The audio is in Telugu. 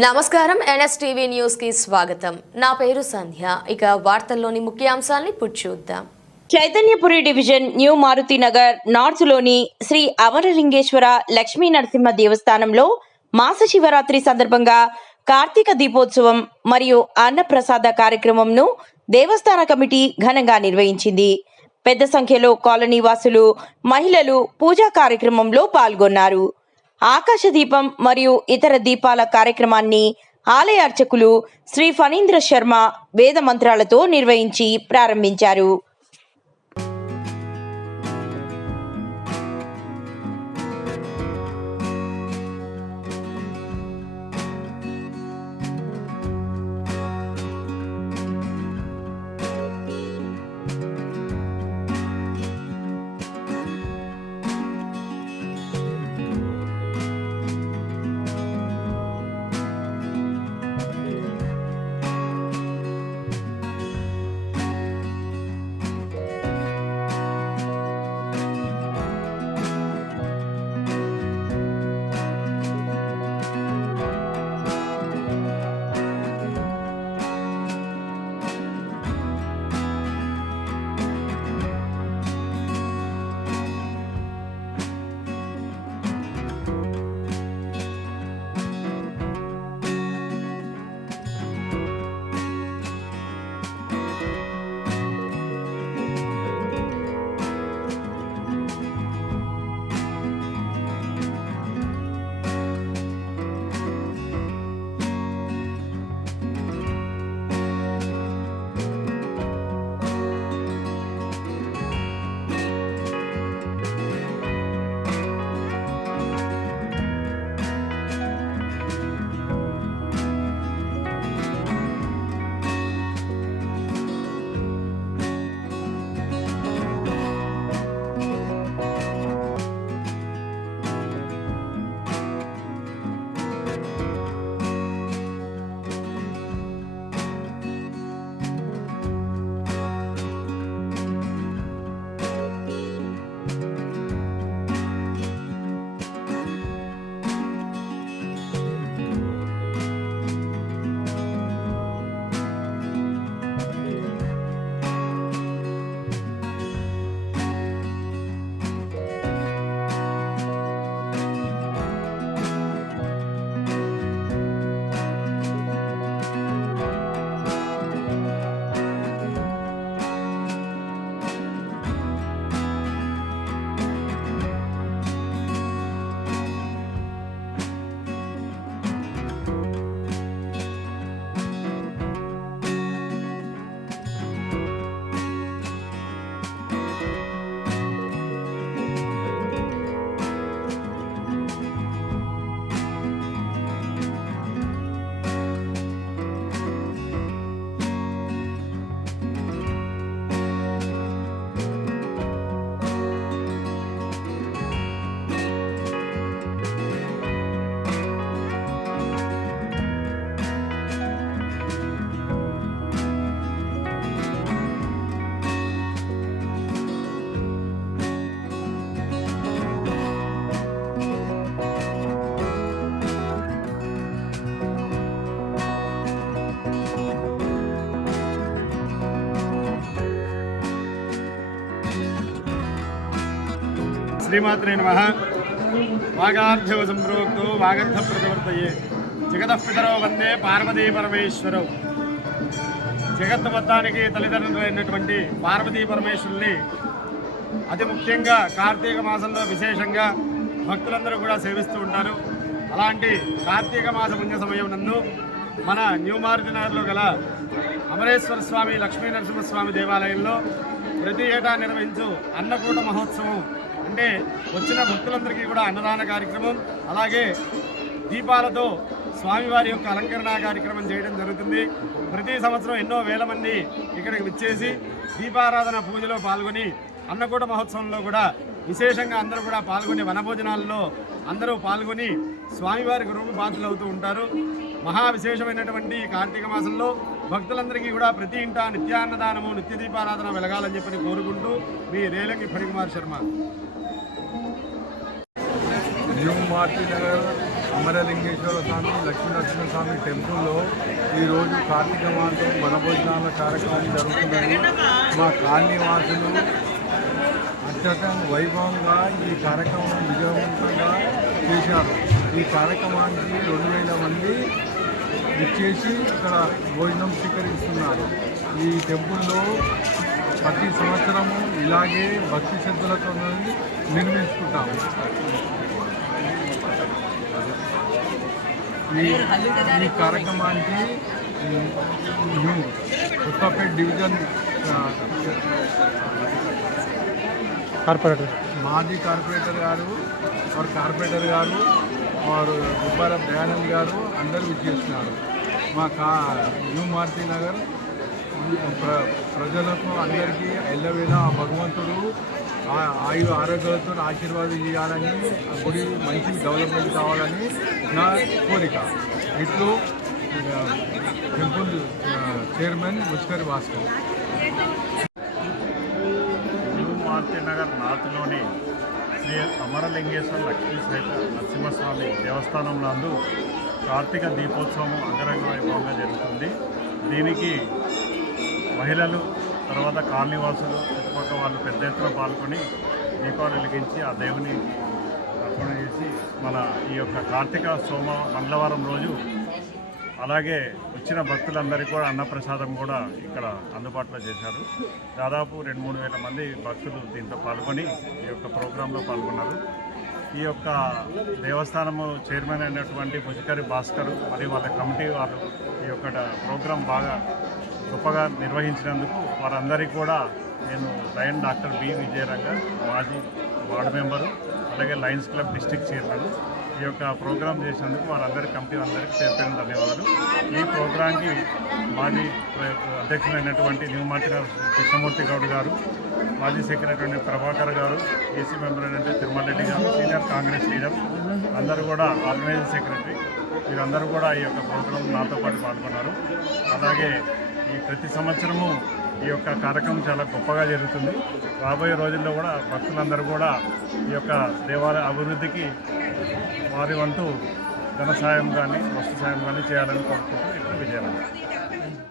నమస్కారం ఎన్ఎస్టీవీ న్యూస్కి స్వాగతం. నా పేరు సంధ్య. ఇక వార్తల్లోని ముఖ్యాంశాలని చూద్దాం. చైతన్యపురి డివిజన్ న్యూ మారుతి నగర్ నార్త్లోని శ్రీ అమరలింగేశ్వర లక్ష్మీ నరసింహ దేవస్థానంలో మాస శివరాత్రి సందర్భంగా కార్తీక దీపోత్సవం మరియు అన్నప్రసాద కార్యక్రమంను దేవస్థాన కమిటీ ఘనంగా నిర్వహించింది. పెద్ద సంఖ్యలో కాలనీ వాసులు మహిళలు పూజా కార్యక్రమంలో పాల్గొన్నారు. ఆకాశ దీపం మరియు ఇతర దీపాల కార్యక్రమాన్ని ఆలయ అర్చకులు శ్రీ ఫణీంద్ర శర్మ వేద మంత్రాలతో నిర్వహించి ప్రారంభించారు. శ్రీమాత్రే నమ. వాగార్థవ సంప్రోక్తో వాగర్థ ప్రతివర్తయే జగతః పితరో వందే పార్వతీ పరమేశ్వరవు జగత్ మొత్తానికి తల్లిదండ్రులైనటువంటి పార్వతీ పరమేశ్వరుని అతి ముఖ్యంగా కార్తీక మాసంలో విశేషంగా భక్తులందరూ కూడా సేవిస్తూ ఉంటారు. అలాంటి కార్తీక మాస పుణ్య సమయం నందు మన న్యూ మారుతినగర్లో గల అమరేశ్వర స్వామి లక్ష్మీ నరసింహస్వామి దేవాలయంలో ప్రతి ఏటా నిర్వహించు అన్నకూట మహోత్సవం అంటే వచ్చిన భక్తులందరికీ కూడా అన్నదాన కార్యక్రమం అలాగే దీపాలతో స్వామివారి యొక్క అలంకరణ కార్యక్రమం చేయడం జరుగుతుంది. ప్రతి సంవత్సరం ఎన్నో వేల మంది ఇక్కడికి విచ్చేసి దీపారాధన పూజలో పాల్గొని అన్నకూట మహోత్సవంలో కూడా విశేషంగా అందరూ కూడా పాల్గొని వనభోజనాల్లో అందరూ పాల్గొని స్వామివారికి రూపు బాధ్యులు అవుతూ ఉంటారు. మహా విశేషమైనటువంటి కార్తీక మాసంలో భక్తులందరికీ కూడా ప్రతి ఇంట నిత్యాన్నదానము నిత్య దీపారాధన వెలగాలని చెప్పని కోరుకుంటూ మీ రేలంగి ఫణికుమార్ శర్మ. న్యూ నగర్ అమరలింగేశ్వర స్వామి లక్ష్మీనరసింహ స్వామి టెంపుల్లో ఈరోజు కార్తీక మాసం వనభోజనాల కార్యక్రమం జరుగుతుందని మా కాలనీవాసులు అత్యంత వైభవంగా ఈ కార్యక్రమం విజయవంతంగా చేశారు. ఈ కార్యక్రమానికి రెండు వేల మంది ఇచ్చేసి ఇక్కడ భోజనం స్వీకరిస్తున్నారు. ఈ టెంపుల్లో ప్రతి సంవత్సరము ఇలాగే భక్తి శ్రద్ధలతో నిర్మించుకుంటాము ఈ కార్యక్రమానికి కొత్తపేట డివిజన్ కార్పొరేటర్. మాజీ కార్పొరేటర్ గారు వారు కార్పొరేటర్ గారు వారు సుబ్బారావు దయానంద్ గారు అందరు విచ్చేస్తున్నారు. మా కా న్యూ మారుతి నగర్ ప్రజలకు అందరికీ ఎల్లవేళ భగవంతుడు ఆయు ఆరోగ్యాలతో ఆశీర్వాదం ఇవ్వాలని ఆ గుడి మంచి డెవలప్మెంట్ కావాలని నా కోరిక. ఇట్లు temple chairman Mushkar Bhaskar. New Nagar నార్త్లోని Sri Amaralingeswara Lakshmi సహిత నరసింహస్వామి దేవస్థానం నందు కార్తీక దీపోత్సవం అంగరంగ వైభవంగా జరుగుతుంది. దీనికి మహిళలు తర్వాత కాలనీవాసులు చుట్టుపక్కల వాళ్ళు పెద్ద ఎత్తున పాల్గొని దీపాలు వెలిగించి ఆ దేవుని అర్పణ చేసి మన ఈ యొక్క కార్తీక సోమ మంగళవారం రోజు అలాగే వచ్చిన భక్తులందరికీ కూడా అన్నప్రసాదం కూడా ఇక్కడ అందుబాటులో చేశారు. దాదాపు రెండు మూడు వేల మంది భక్తులు దీంతో పాల్గొని ఈ యొక్క ప్రోగ్రాంలో పాల్గొన్నారు. ఈ యొక్క దేవస్థానము చైర్మన్ అయినటువంటి ముజికరి భాస్కర్ మరియు వాళ్ళ కమిటీ వారు ఈ యొక్క ప్రోగ్రాం బాగా గొప్పగా నిర్వహించినందుకు వారందరికీ కూడా నేను లయన్ డాక్టర్ బి విజయరంగ మాజీ వార్డు మెంబరు అలాగే లయన్స్ క్లబ్ డిస్టిక్ చైర్మన్ ఈ యొక్క ప్రోగ్రాం చేసినందుకు వారందరి కంపెనీ అందరికీ పేరు ధన్యవాదాలు. ఈ ప్రోగ్రాంకి మాజీ అధ్యక్షులైనటువంటి న్యూ మార్చిన కృష్ణమూర్తి గౌడ్ గారు మాజీ సెక్రటరీ ప్రభాకర్ గారు ఏసీ మెంబర్ అయినటువంటి తిరుమల రెడ్డి గారు సీనియర్ కాంగ్రెస్ లీడర్ అందరూ కూడా ఆర్గనైజింగ్ సెక్రటరీ వీరందరూ కూడా ఈ యొక్క ప్రోగ్రాం నాతో పాటు పాల్గొన్నారు. అలాగే ఈ ప్రతి సంవత్సరము ఈ యొక్క కార్యక్రమం చాలా గొప్పగా జరుగుతుంది. రాబోయే రోజుల్లో కూడా భక్తులందరూ కూడా ఈ యొక్క దేవాలయ అభివృద్ధికి వారి వంతు ధన సాయం కానీ వస్తు సాయం కానీ చేయాలని కోరుకుంటూ ఇక్కడ విజయనగరం